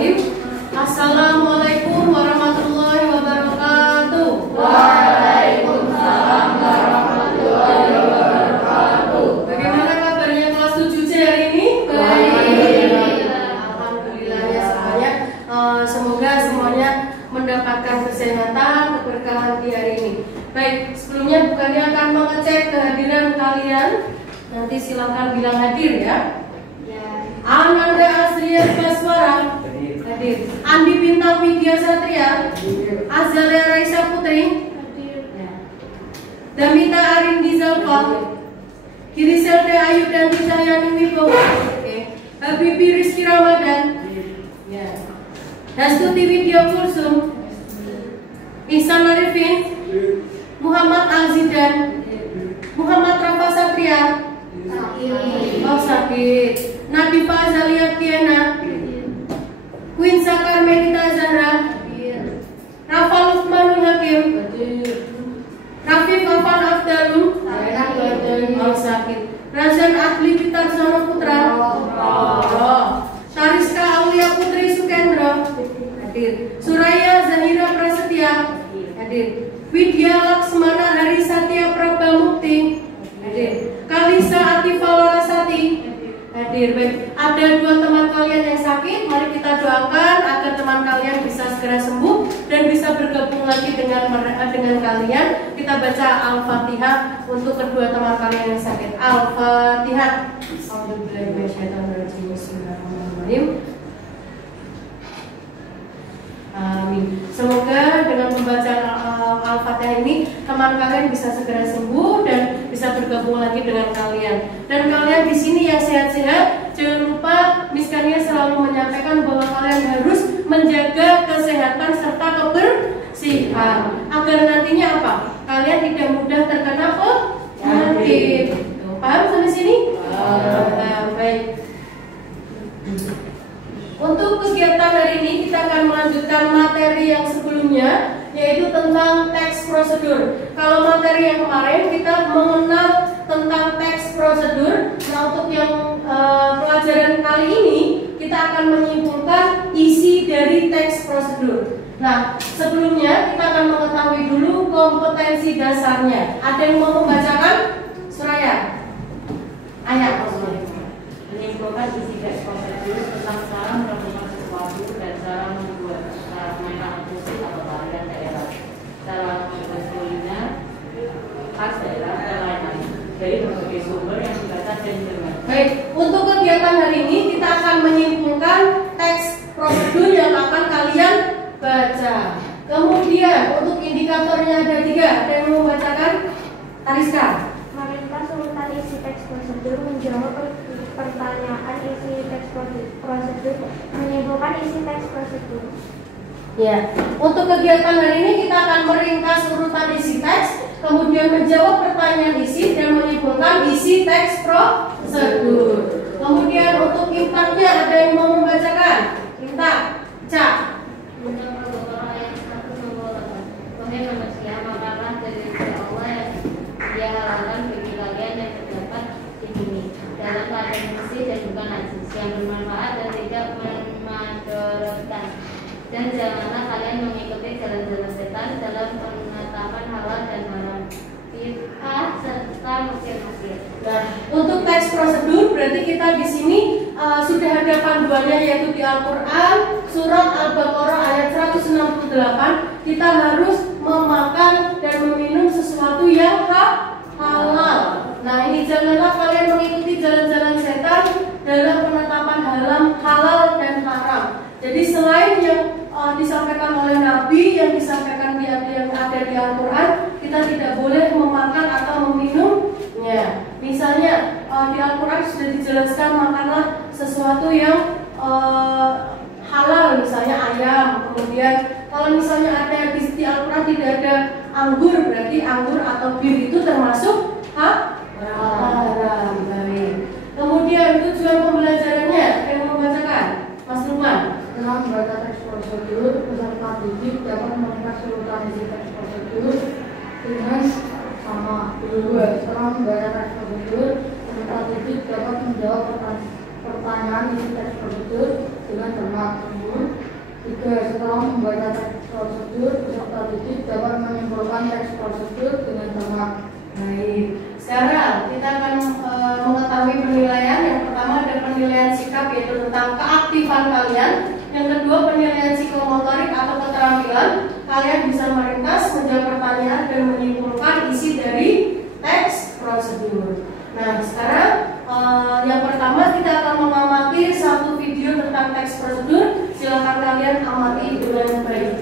Bismillahirrahmanirrahim. Assalamualaikum warahmatullahi wabarakatuh. Waalaikumsalam warahmatullahi wabarakatuh. Bagaimana kabarnya kelas 7C hari ini? Baik. Alhamdulillah ya semuanya. Semoga semuanya mendapatkan kesehatan, keberkahan di hari ini. Baik, sebelumnya bukannya akan mengecek kehadiran kalian. Nanti silakan bilang hadir ya. Ananda Asriya Baswara hadir. Andi Bintang Widya Satria Azalea Raisa Putri hadir. Damita Arindi Zalfa Kiriselde Ayu dan Cahyani Wibowo. Habibie Rizky Ramadan ya. Dastuti Widya Kulsum Ihsan Arifin Muhammad Al-Zidan Muhammad Rafa Satria sakit. Nadifa Azalia Kiana Queen Sakar Menita Zahra Rafa Lukmanul Hakim Rafif Afan Afdalu sakit. Razan Adli Pitarsono Putra Tariska Aulia Putri Sukendro hadir. Suraya Zahira Prasetya hadir. Widya Laksmana Hari Satya Prabha Mukti hadir. Kalisa Atifa Larasati hadir. Baik, ada dua teman kalian yang sakit. Mari kita doakan agar teman kalian bisa segera sembuh dan bisa bergabung lagi dengan kalian. Kita baca Al-Fatihah untuk kedua teman kalian yang sakit. Al-Fatihah. Bismillahirrahmanirrahim. Amin. Semoga dengan pembacaan Al-Fatihah ini teman kalian bisa segera sembuh dan bisa bergabung lagi dengan kalian. Dan kalian di sini yang sehat-sehat, jangan lupa Miss Kania selalu menyampaikan bahwa kalian harus menjaga kesehatan serta kebersihan agar nantinya apa? Kalian tidak mudah terkena penyakit. Paham sampai sini? Baik. Untuk kegiatan hari ini kita akan melanjutkan materi yang sebelumnya, yaitu tentang teks prosedur. Kalau materi yang kemarin kita mengenal tentang teks prosedur. Nah, untuk yang pelajaran kali ini kita akan menyimpulkan isi dari teks prosedur. Nah, sebelumnya kita akan mengetahui dulu kompetensi dasarnya. Ada yang mau membacakan? Suraya. Ayat. Menyimpulkan isi teks prosedur tentang cara melakukan sesuatu dan cara membuat, cara memainkan musik atau tarian daerah, cara membuat kuliner khas daerah dan lain-lain dari berbagai sumber yang dibaca dan didengar. Baik, untuk kegiatan hari ini kita akan menyimpulkan teks prosedur yang akan kalian baca. Kemudian untuk indikatornya ada 3. Ada yang mau membacakan? Tariska. Meminta urutan isi teks prosedur, menjawab pertanyaan isi teks prosedur, menyimpulkan isi teks prosedur. Ya, untuk kegiatan hari ini kita akan meringkas urutan isi teks, kemudian menjawab pertanyaan isi dan menyimpulkan isi teks prosedur. Kemudian untuk impaknya ada yang mau membacakan? Impak, Cak. Wahai manusia, makanlah dari Allah yang Dia halalkan bagi kalian yang terdapat di bumi dalam keadaan bersih dan bukan najis, yang bermanfaat dan tidak memudaratkan. Dan janganlah kalian mengikuti jalan-jalan setan dalam penetapan halal dan haram, bid'ah serta musir-musir. Nah, untuk teks prosedur berarti kita di sini sudah ada panduannya, yaitu di Al-Quran surat Al-Baqarah ayat 168. Kita harus memakan dan meminum sesuatu yang halal. Nah, ini janganlah kalian mengikuti jalan-jalan setan dalam penetapan halal dan haram. Jadi selain yang disampaikan oleh Nabi, yang disampaikan yang ada di Al-Quran, kita tidak boleh memakan atau meminumnya. Misalnya di Al-Quran sudah dijelaskan makanlah sesuatu yang halal, misalnya ayam. Kemudian kalau misalnya ada di Al-Quran tidak ada anggur, berarti anggur atau bir itu termasuk haram. Kemudian tujuan pembelajarannya, yang membacakan Mas Lukman. Dalam membaca teks prosedur, peserta didik dapat meringkas urutan isi teks prosedur dengan sama. Kedua, setelah membaca teks prosedur, peserta didik dapat menjawab pertanyaan isi teks prosedur dengan cermat. Setelah membaca teks prosedur, peserta didik dapat menyimpulkan teks prosedur dengan cermat. Baik, sekarang kita akan mengetahui penilaian. Yang pertama ada penilaian sikap, yaitu tentang keaktifan kalian. Yang kedua penilaian psikomotorik atau keterampilan. Kalian bisa meringkas, menjawab pertanyaan, dan menyimpulkan isi dari teks prosedur. Nah, sekarang yang pertama kita akan mengamati satu video tentang teks prosedur. Silakan kalian amati dengan baik.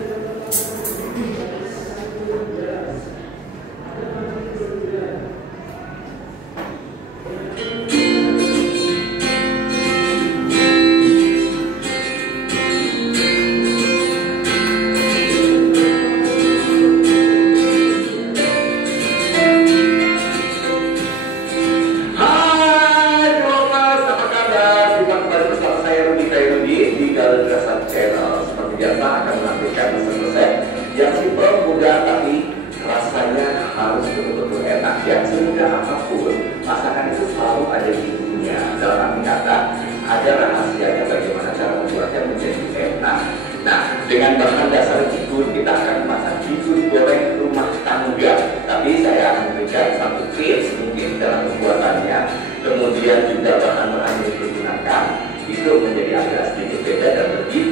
Dengan bahan dasar bihun kita akan masak bihun goreng rumah tangga. Tapi saya akan memberikan satu tips mungkin dalam pembuatannya. Kemudian juga bahan-bahan yang digunakan itu menjadi agak sedikit beda dan lebih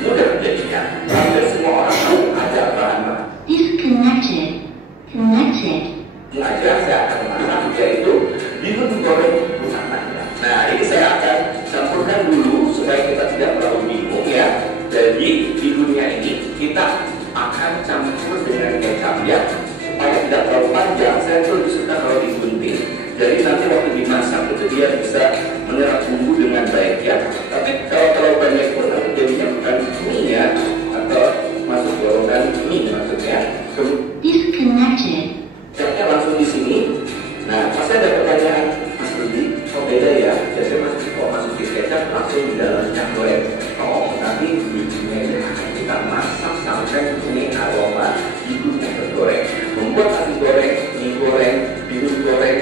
mudah menjadinya. Hampir semua orang tahu ada bahan-bahan. Disconnected. Connected. Sengaja saya akan memasak yaitu bihun goreng rumah tangga. Nah, ini saya akan campurkan dulu supaya kita tidak terlalu bingung ya. Jadi bihunnya ini kita akan campur dengan kecap ya, supaya tidak terlalu panjang. Saya tuh lebih suka kalau digunting. Jadi nanti waktu dimasak itu dia bisa menyerap bumbu dengan baik ya. Tapi kalau terlalu banyak pun nanti jadinya bukan mie ya, atau masuk golongan mie maksudnya. Disconnected. Kecapnya langsung di sini. Nah, pasti ada pertanyaan, Mas Rudi, kok beda ya? Biasanya kok masukin kecap langsung di dalam minyak goreng. Oh, nanti bihunnya ini akan kita masak sampai ini aroma bihunnya tergoreng. Membuat nasi goreng, mie goreng, bihun goreng,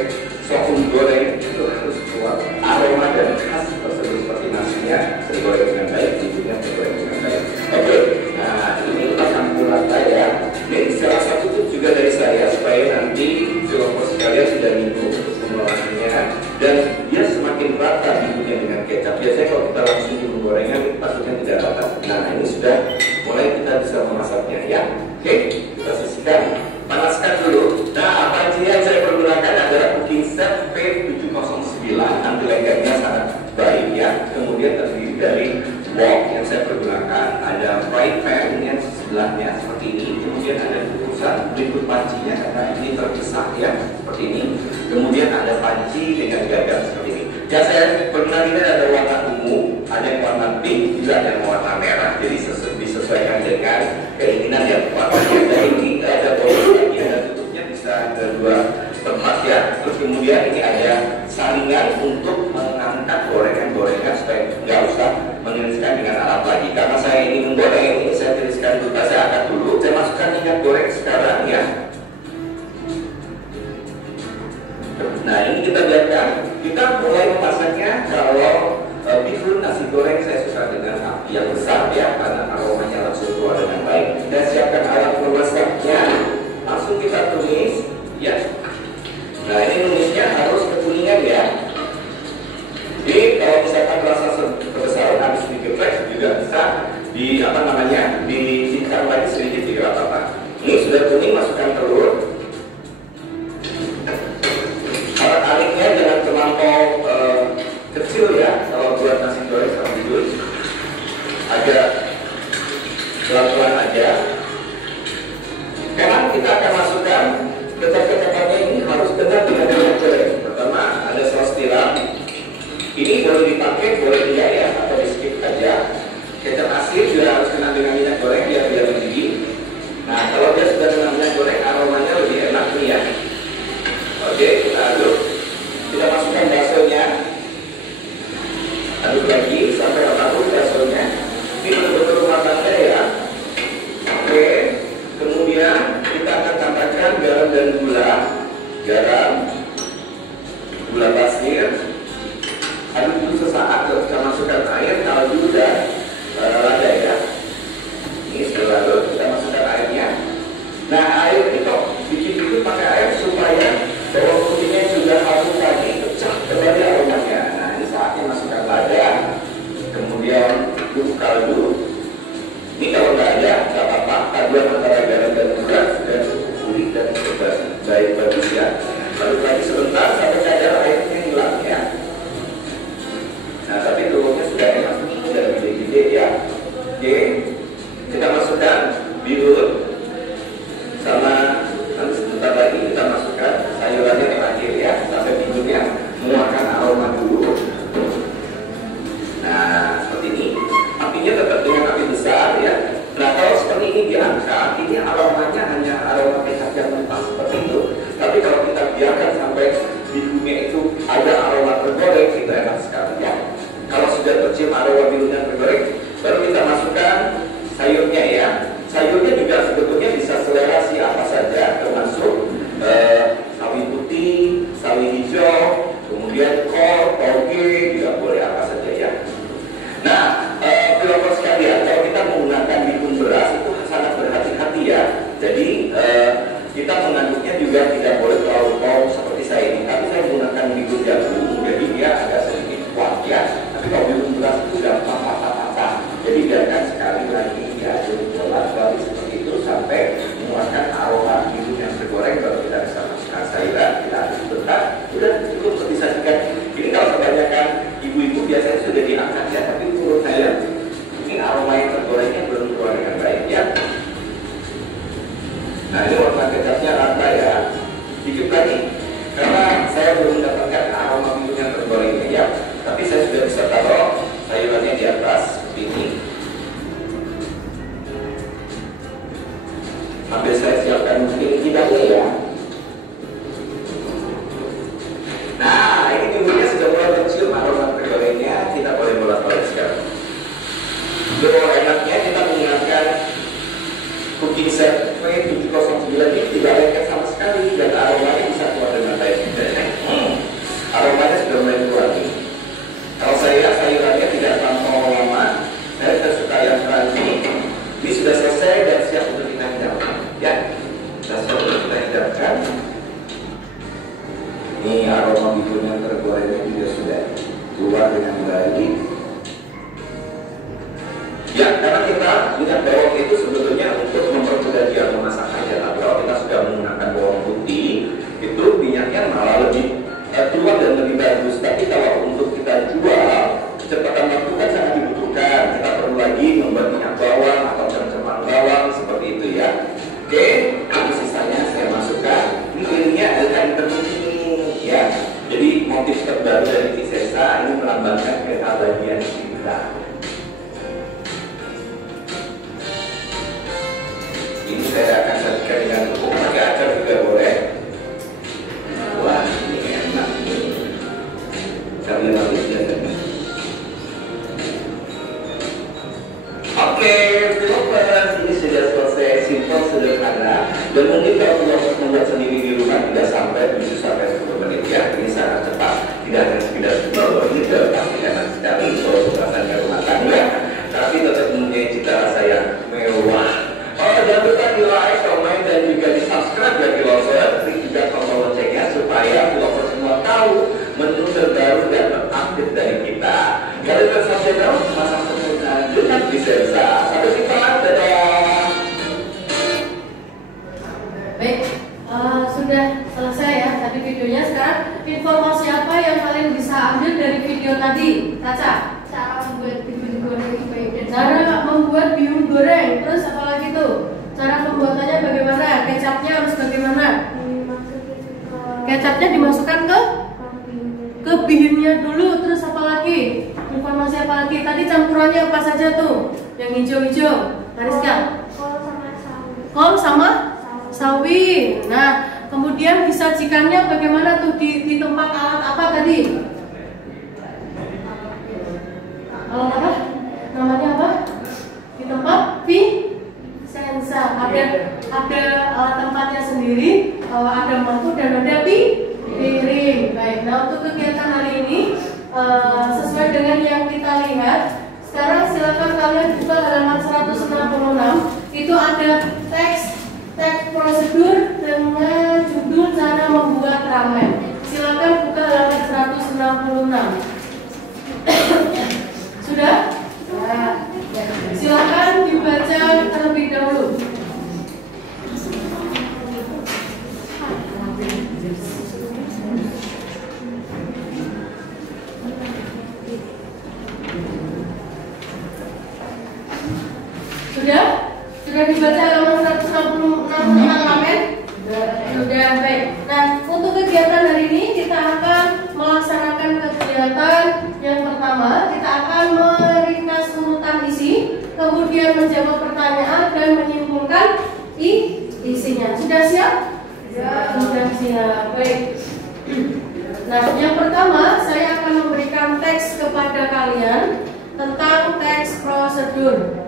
sorghum goreng itu harus keluar aroma dan khas tersebut seperti nasinya tergoreng dengan baik, bihunnya tergoreng dengan baik. Oke, nah ini kita campur rata ya. Ini salah satu tips juga dari saya supaya nanti kelompok sekalian tidak bingung untuk mengolahnya dan dia semakin rata bihunnya dengan kecap. Biasanya kalau kita langsung di penggorengan takutnya tidak rata. Nah ini sudah mulai kita bisa memasaknya ya. Oke, kita sisihkan, panaskan dulu. Nah apa yang saya pergunakan adalah cooking set P709. Anti lengketnya sangat baik ya. Kemudian terdiri dari wok yang saya pergunakan, ada frying pan yang sebelahnya seperti ini. Kemudian ada kukusan berikut pancinya karena ini terpisah ya seperti ini. Kemudian ada panci dengan gagang seperti ini. Ya saya pergunakan ini ada warna ungu, ada yang warna pink, juga ada yang warna merah. Jadi disesuaikan dengan keinginan yang warnanya. Dan ini ada bolu lagi, ada tutupnya bisa ada dua tempat ya. Terus kemudian ini ada saringan untuk mengangkat gorengan-gorengan supaya nggak usah meniriskan dengan alat lagi. Karena saya ini menggoreng ini saya tiriskan dulu, saya angkat dulu, saya masukkan minyak goreng sekarang ya. Nah ini kita biarkan, kita mulai memasaknya. Kalau bihun nasi goreng saya suka dengan api yang besar ya, karena aromanya langsung keluar dengan baik. Dan siapkan alat memasaknya, langsung kita tumis ya. Nah ini numisnya harus kekuningan ya. Jadi kalau misalkan rasa kebesaran habis digeprek juga bisa disikat lagi sedikit tidak apa-apa. Ini sudah kuning, masukkan telur. Alatnya jangan terlampau kecil ya. Kalau buat nasi goreng sama bihun agak pelan-pelan aja. Sekarang kita akan masukkan kecap-kecapnya ini harus kena dengan minyak goreng. Pertama ada saus tiram. Ini boleh dipakai, boleh tidak ya, atau di skip aja. Kecap asin juga harus kena dengan minyak goreng biar tidak mendidih. Nah kalau dia sudah kena minyak goreng, aromanya lebih enak nih ya. Oke, kita aduk. Kita masukkan baksonya. Aduk lagi sampai rata baksonya. Ini betul-betul rumah tangga ya. Oke, kemudian kita akan tambahkan garam dan gula. Garam, gula pasir. Aduk dulu sesaat, terus kita masukkan air, kaldu dan lada ya. sayurnya juga sebetulnya bisa selera siapa saja, termasuk sawi putih, sawi hijau, kemudian kol, toge, juga boleh apa saja ya. Nah, Bapak sekalian, kalau kita menggunakan bihun beras itu sangat berhati-hati ya. Jadi kita mengaduknya juga tidak boleh terlalu tol seperti saya ini. Tapi saya menggunakan bihun jagung, jadi dia agak sedikit kuat ya. Tapi kalau bihun beras itu gampang patah-patah. Jadi biarkan sekali lagi diaduk bolak-balik seperti itu sampai mengeluarkan aroma bihun yang tergoreng. Baru kita bisa masukkan sayuran, kita aduk sebentar, udah cukup untuk disajikan. Ini kalau kebanyakan ibu-ibu biasanya sudah diangkat ya, tapi menurut saya ini aroma yang tergorengnya belum keluar dengan baik ya. Nah ini warna kecapnya rata ya, dikit lagi karena saya belum mendapatkan aroma bihun yang tergorengnya ya. Tapi saya sudah bisa taruh sayurannya di atas seperti ini. Sambil saya siapkan mungkin hidangnya ya. Nah ini bihunnya sudah mulai mencium aroma tergorengnya, kita boleh bolak-balik sekarang. Loh, enaknya kita menggunakan cooking set V709 ini tidak lengket sama sekali dan aromanya bisa keluar dengan baik. Aromanya sudah mulai keluar nih. Kalau saya sayurannya tidak terlalu lama, saya suka yang crunchy. Ini sudah selesai dan siap untuk kita hidangkan. Ya, sudah siap untuk kita hidangkan. Ini aroma bihun yang tergorengnya juga sudah keluar dengan baik. Ya, karena kita minyak bawang itu sebetulnya untuk mempermudah dia memasak aja. Tapi kalau kita sudah menggunakan bawang putih, itu minyaknya malah lebih keluar dan lebih bagus. Tapi kalau untuk kita jual, kecepatan waktu kan sangat dibutuhkan. Kita perlu lagi membuat minyak bawang atau pencemaran bawang seperti itu ya. Oke, ini sisanya saya masukkan. Ini pilihnya adalah intermediate ya. Jadi motif terbaru dari Visesa ini melambangkan keabadian kita. Ini saya akan sajikan dengan tepung, pakai acar juga boleh. Wah, ini enak nih. Sambil habis ya. Oke, Pilopers, ini sudah selesai, simpel, sederhana. Dan mungkin kalau Pilopers membuat sendiri di rumah tidak sampai 7 sampai 10 menit ya. Ini sangat cepat, tidak hanya sekedar ini tapi enak sekali kalau rasanya rumah tangga. Tapi tetap mempunyai cita rasa yang mewah. Jangan lupa di like, komen, dan juga di subscribe ya Pilopers. Klik juga tombol loncengnya supaya Pilopers semua tahu menu terbaru dan terupdate dari kita. Kalau sampai tahu masak sempurna dengan Visesa. Sampai jumpa, dadah. Baik, sudah selesai ya tadi videonya. Sekarang informasi apa yang kalian bisa ambil dari video tadi, Caca? Cara membuat bihun goreng baik. Cara membuat bihun goreng, terus apa lagi tuh? Cara pembuatannya bagaimana? Kecapnya harus bagaimana? Kecapnya dimasukkan ke bihunnya dulu, terus apa lagi? Informasi apa lagi? Tadi campurannya apa saja tuh? Yang hijau-hijau, Kariska? Kol sama sawi. Nah, kemudian disajikannya bagaimana tuh di tempat alat apa tadi? Alat apa? Namanya apa? Di tempat Visesa. Ada tempatnya sendiri, ada mangkuk dan ada piring. Baik. Nah, untuk kegiatan hari ini sesuai dengan yang kita lihat, sekarang silakan kalian buka halaman 166. Itu ada teks prosedur dengan judul cara membuat ramen. Silakan buka halaman 166. Sudah? Nah, silakan dibaca terlebih dahulu. Sudah? Sudah dibaca halaman 166 ramen? Sudah, baik. Nah, untuk kegiatan hari ini kita akan melaksanakan kegiatan yang pertama. Kita akan meringkas urutan isi, kemudian menjawab pertanyaan dan menyimpulkan isinya. Sudah siap? Sudah siap. Baik. Nah, yang pertama saya akan memberikan teks kepada kalian tentang teks prosedur.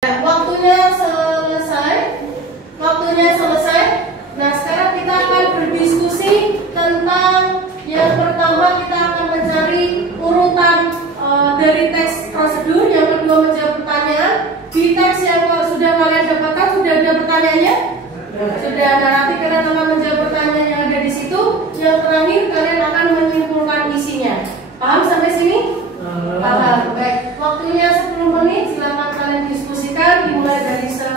Waktunya selesai. Nah, sekarang kita akan berdiskusi tentang yang pertama, kita akan mencari urutan dari teks prosedur. Yang kedua, menjawab pertanyaan. Di teks yang sudah kalian dapatkan, sudah ada pertanyaannya? Sudah. Nah, nanti kalian akan menjawab pertanyaan yang ada di situ. Yang terakhir, kalian akan menyimpulkan isinya. Paham sampai sini? Paham. Baik, waktunya 10 menit. Silakan kalian diskusikan, dimulai dari sekarang.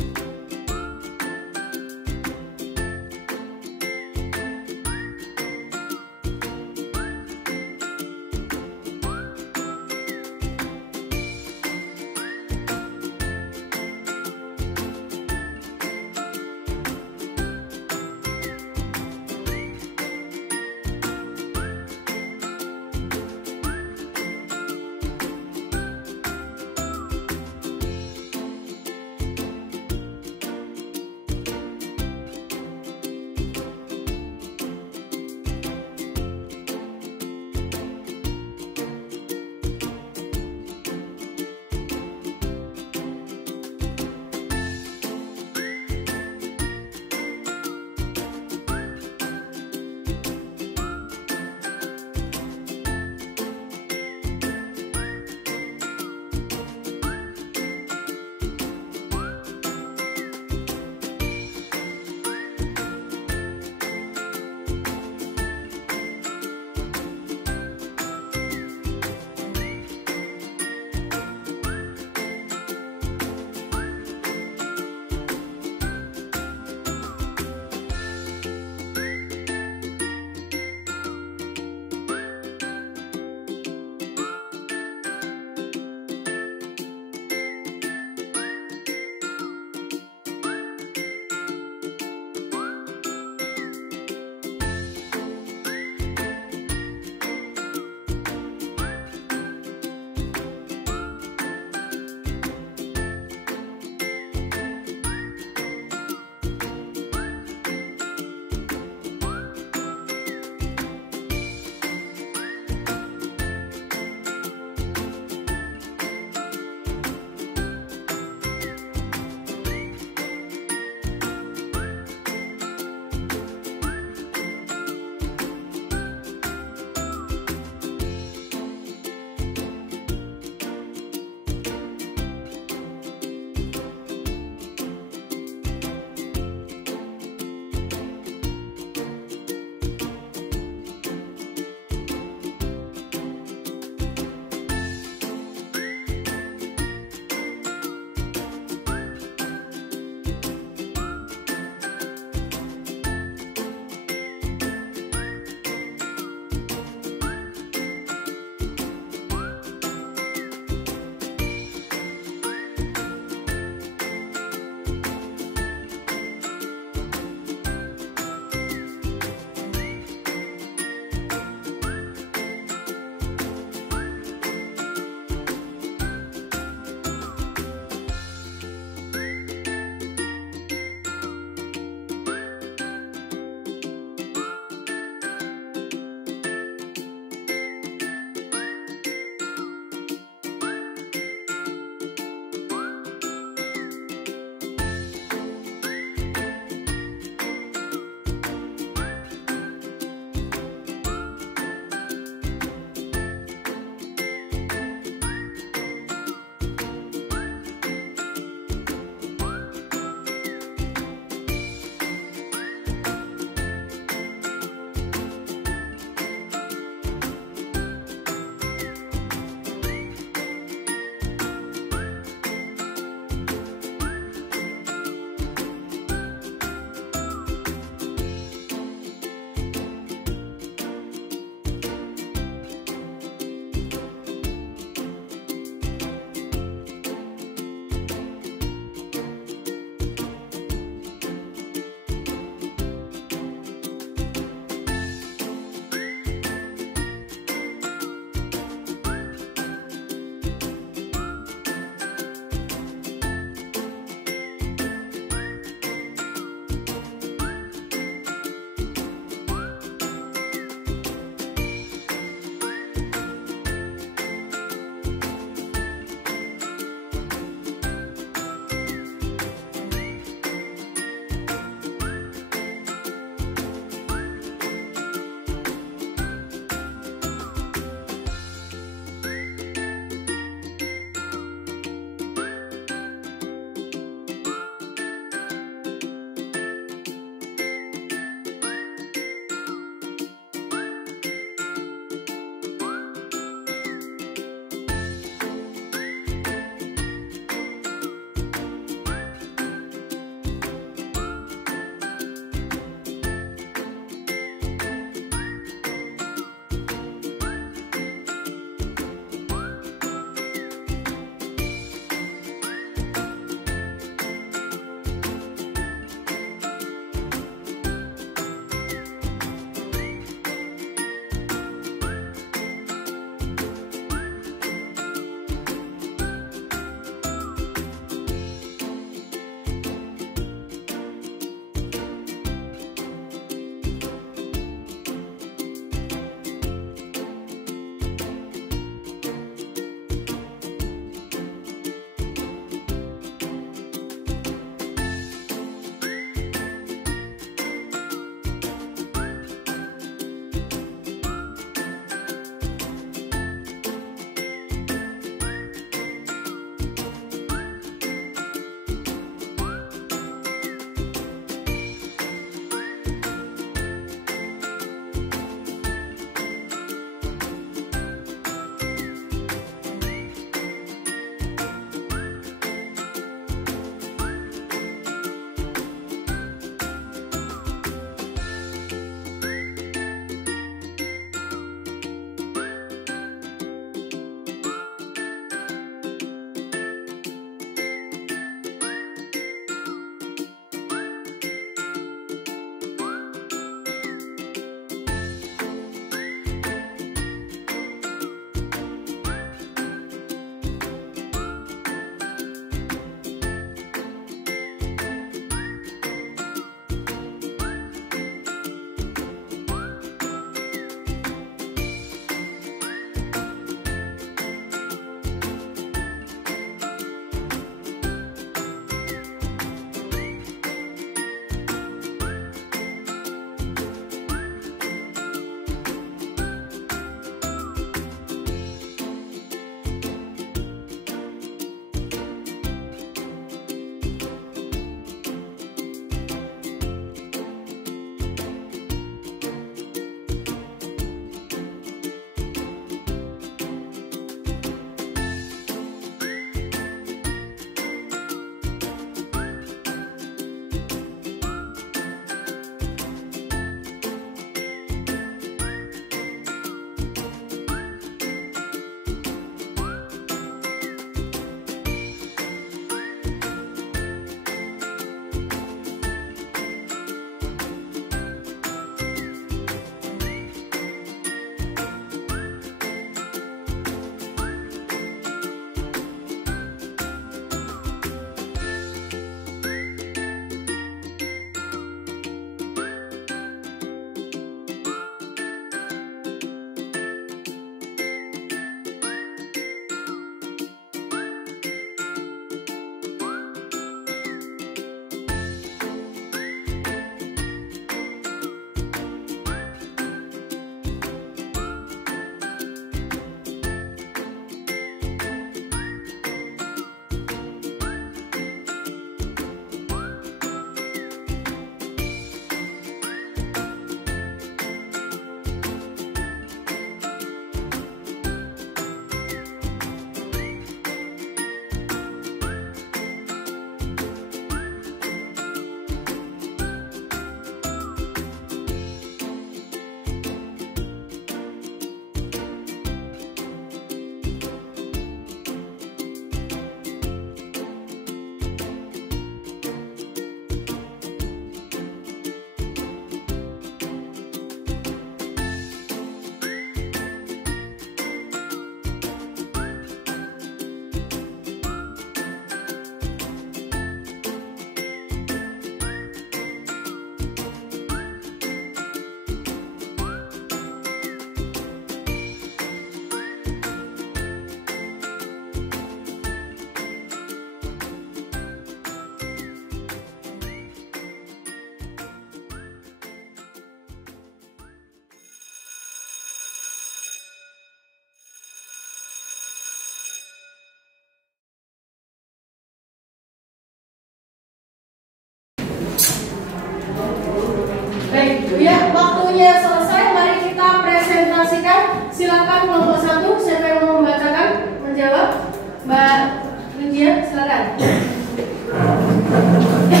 Ini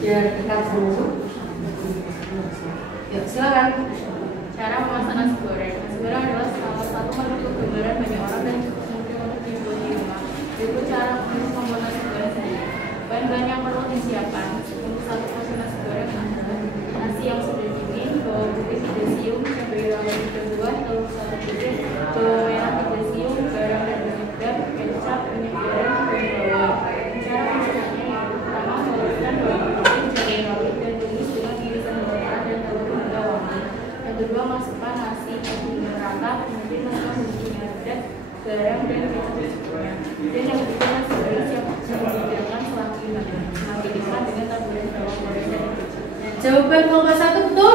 biar dekat dulu. Yuk, silakan. Cara memasak nasi goreng. Nasi goreng adalah salah satu menu kegemaran banyak orang dan cukup mudah untuk dibuat di rumah. Itu cara membuat nasi goreng sendiri. Bahan-bahan yang perlu disiapkan untuk satu porsi nasi goreng adalah nasi yang sudah dingin, bawang putih 3 siung, cabai rawit 3 buah, telur 1 butir, bawang merah 3 siung, garam dan penyedap, kecap, minyak goreng, dan bawang. Cara masaknya yang pertama meluruskan bawang putih, cabai rawit dan tumis dengan irisan bawang merah dan telur hingga wangi. Yang kedua, masukkan nasi ke rata, kemudian masukkan bumbunya redak, garam dan kecap secukupnya. Dan yang ketiga, nasi goreng siap dihidangkan selama semakin nikmat dengan taburan bawang goreng dan kecap. Jawaban kelompok 1 betul?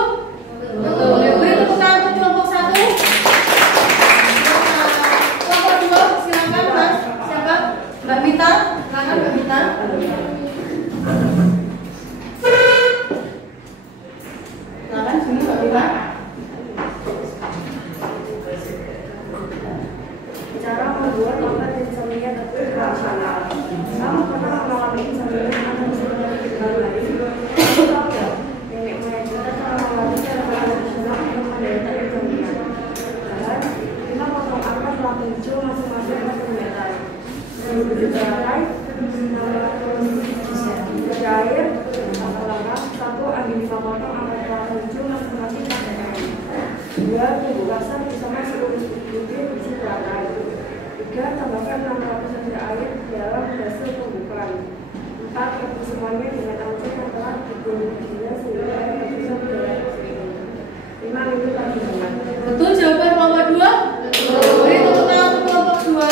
Betul. Beri tepuk tangan untuk kelompok 1. Kelompok 2, silakan Mas. Siapa? Mbak Mita. Silakan Mbak Mita. Silakan sini Mbak Mita. Cara membuat omelet insomnia tradisional. Kamu pernah mengalami insomnia atau insomnia di malam hari? Kamu tahu ya, nenek moyang kita telah melalui cara tradisional untuk menderita insomnia. Dan kita potong akar lampu hijau masing-masing 1 meter. Lalu diberakai, ada air, satu langkah, 1 ambil 5 potong akar lampu hijau masing-masing 1 meter. 2. Tunggu kasar bersama 10 butir biji berakai. 3. Tambahkan 600 ml air dalam hasil pembukaan. 4. Rebus semuanya dengan ancur yang telah digoreng sehingga air bisa bergerak seiring. 5 menit lagi hangat. Betul jawaban kelompok 2? Betul. Beri tepuk tangan untuk kelompok 2.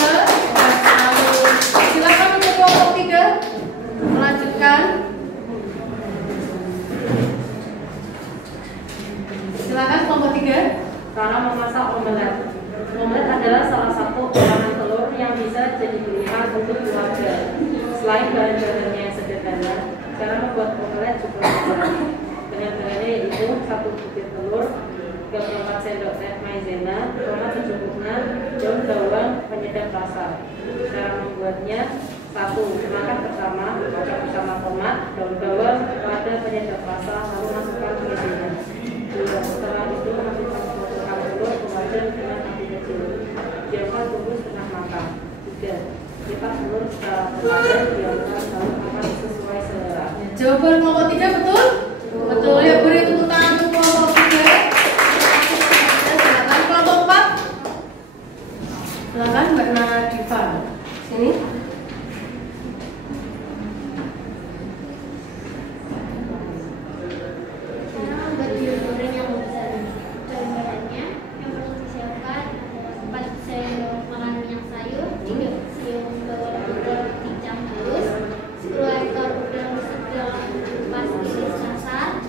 Silakan untuk kelompok 3 melanjutkan. Silakan kelompok 3. Cara memasak omelet. Omelet adalah salah satu olahan telur yang bisa jadi pilihan untuk keluarga. Selain bahan-bahannya yang sederhana, cara membuat omelet cukup mudah. Bahan-bahannya yaitu 1 butir telur, 34 sendok teh maizena, tomat secukupnya, daun bawang, penyedap rasa. Cara membuatnya: 1. Makan pertama, makan bersama tomat, daun bawang, lada, penyedap rasa, lalu masukkan maizena. 2. Setelah itu masukkan potong telur ke wajan dengan api kecil. Biarkan tunggu setengah matang. 3. Lipat telur secara perlahan, diamkan lalu makan sesuai selera. Jawaban kelompok 3 betul? Betul. Ya, beri tepuk tangan untuk kelompok 3. Silakan kelompok 4. Silakan Mbak Nadifa. Sini. Cara membuat bihun goreng yang besar. Bahan-bahannya yang perlu disiapkan adalah 4 sendok makan minyak sayur, 3 siung bawang putih dicam halus, 10 ekor udang sedang pas iris kasar,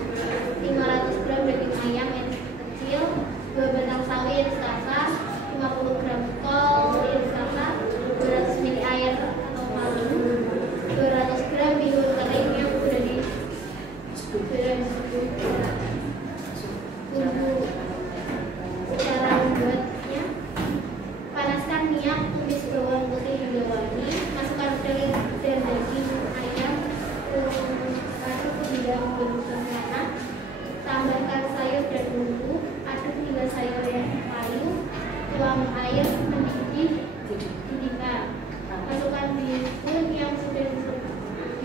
500 gram daging ayam yang kecil, 2 batang sawi iris kasar, 50 gram kol iris kasar, 200 ml air atau malu, 200 gram bihun kering yang sudah digoreng. Bumbu. Cara membuatnya: panaskan minyak, tumis bawang putih hingga wangi, masukkan udang dan daging ayam, aduk hingga menjadi merah, tambahkan sayur dan bumbu, aduk hingga sayurnya layu, tuang air mendidih, didihkan, masukkan bihun yang sudah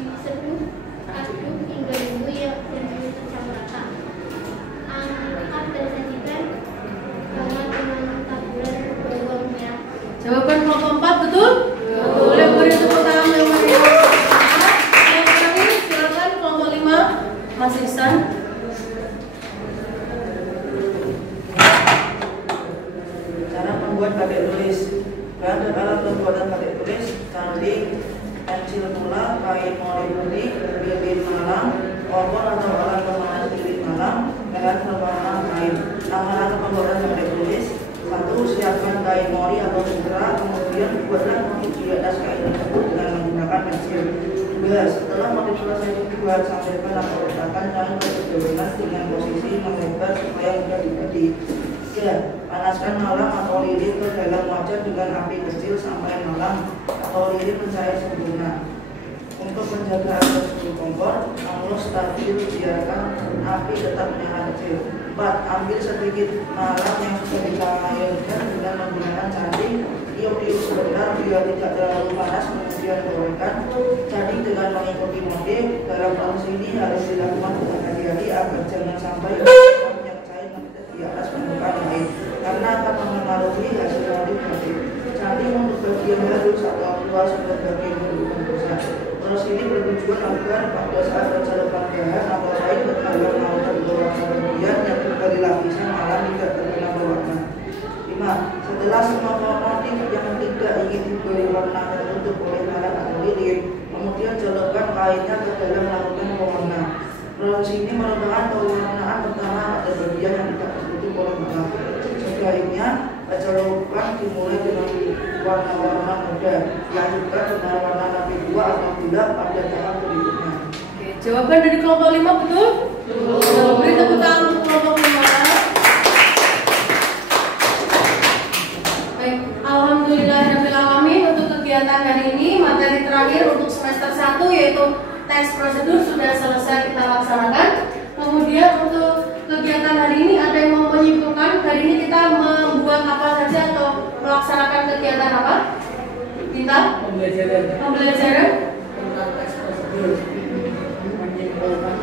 diseduh, aduk hingga bumbu yang tercampur rata. Angkat dan sajikan dengan taburan bawang merah. Jawaban kelompok 4 betul? Betul. Boleh beri tepuk tangan yang meriah. Yang terakhir silakan kelompok 5 Mas Ihsan. Cara membuat batik tulis. Bahan dan alat pembuatan batik tulis: tali, pensil pula, kain moli putih, bibir malam, kompor atau alat pemanas titik malam, merah berwarna kain. Alat pembuatan batik tulis: 1. Siapkan kain moli atau sutra, kemudian buatlah motif di atas kain tersebut dengan menggunakan pensil. 2. Setelah motif selesai dibuat, sampaikan atau letakkan kain ke kedua dengan posisi melebar supaya mudah dibagi. 3. Panaskan Panaskan malam atau lilin ke dalam wajan dengan api kecil sampai malam atau lilin mencair sempurna. Untuk menjaga agar suhu kompor, Allah stabil, biarkan api tetap menyala kecil. 4. Ambil sedikit malam yang sudah dicairkan dengan menggunakan cacing, tiup-tiup sebentar biar tidak terlalu panas, kemudian gorengkan. Cacing dengan mengikuti mode. Dalam proses ini harus dilakukan dengan hati-hati agar jangan sampai minyak cair di atas permukaan air, karena akan mempengaruhi hasil motif motif. Cacing untuk bagian halus atau luas untuk bagian bentuk besar. Proses ini bertujuan agar pada saat pencalokan bahan atau cair ke dalam lautan berwarna berlian yang diberi lapisan malam tidak terkena berwarna. 5. Setelah semua motif yang tidak ingin diberi warna tertutup oleh malam atau lilin, kemudian celupkan kainnya ke dalam lautan pewarna. Proses ini merupakan pewarnaan pertama pada bagian yang tidak tertutup oleh malam. Sebaiknya celupan dimulai dengan warna-warna muda, dilanjutkan dengan warna lebih tua atau gelap pada tahap berikutnya. Oke, jawaban dari kelompok 5 betul? Betul. Beri tepuk tangan untuk kelompok 5. Baik, alhamdulillahirrahmanirrahim. Untuk kegiatan hari ini, materi terakhir untuk semester 1 yaitu teks prosedur sudah selesai kita laksanakan. Kemudian untuk kegiatan hari ini ada yang mau menyimpulkan hari ini kita membuat apa saja atau melaksanakan kegiatan apa? Kita? Pembelajaran tentang teks prosedur.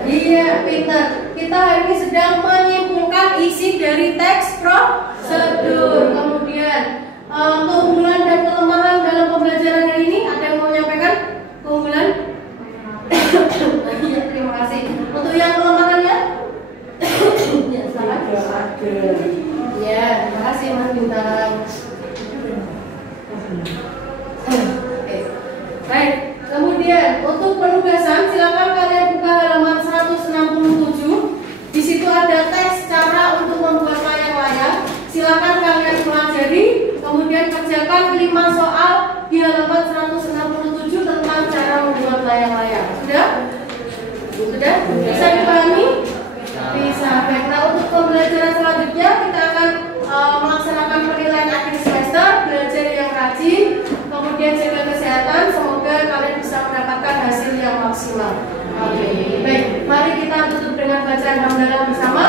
Iya, pintar. Kita hari ini sedang menyimpulkan isi dari teks prosedur. Kemudian keunggulan dan kelemahan dalam pembelajaran hari ini ada yang mau menyampaikan? Keunggulan? Iya, terima kasih. Untuk yang kelemahannya? Ya, selamat. Ya, terima kasih Mas Bintang. Oke. Baik, kemudian untuk penugasan silakan kalian buka halaman 167. Di situ ada teks cara untuk membuat layang-layang. Silakan kalian pelajari, kemudian kerjakan 5 soal di halaman 167 tentang cara membuat layang-layang. Sudah? Sudah? Bisa dipahami? Bisa. Baik, nah untuk pembelajaran selanjutnya kita akan melaksanakan penilaian akhir semester, belajar yang rajin, kemudian jaga kesehatan. Semoga kalian bisa mendapatkan hasil yang maksimal. Oke. Baik, mari kita tutup dengan bacaan hamdalah bersama.